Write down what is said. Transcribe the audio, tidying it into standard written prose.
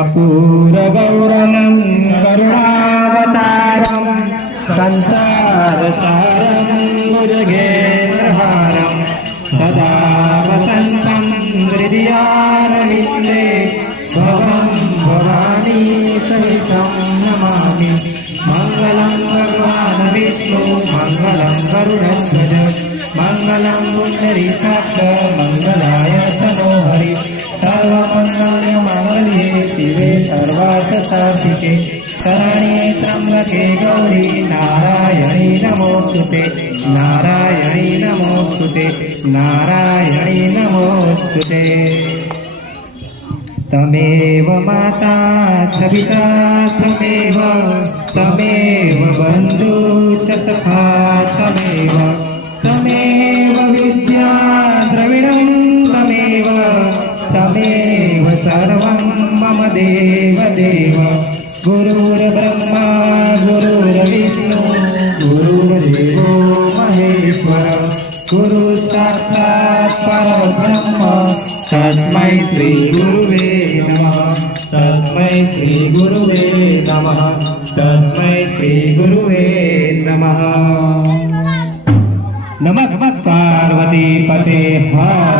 कर्पूरगौरवं करुणावतारं संसारसारं भुजगेन्द्रहारं सदा वसन्तं हृदयारविन्दे भवं भवानी सहितं नमामि। मङ्गलं भगवान् विष्णु मङ्गलं गरुडध्वज मङ्गलं पुण्डरीकाक्ष मङ्गलाय तनो हरि। सर्वमङ्गलमाङ्गल्ये शिवे सर्वार्थसाधिके शरण्ये त्र्यम्बके गौरी नारायणी नमोस्तुते नारायणी नमोस्तुते नारायणी नमोस्तुते। तमेव माता च पिता त्वमेव तमेव बन्धु च सखा तमेव तमेव विद्या द्रविणं तमेव तमेव सर्वं मम देव देव। गुरुर्ब्रह्मा गुरुर्विष्णु गुरुर्देवो महेश्वर गुरुसाक्षात् परब्रह्म तस्मै श्री गुरुवे नमः तस्मै श्री गुरुवे नमः तस्मै श्री गुरुवे नमः। नमः पार्वती पते हर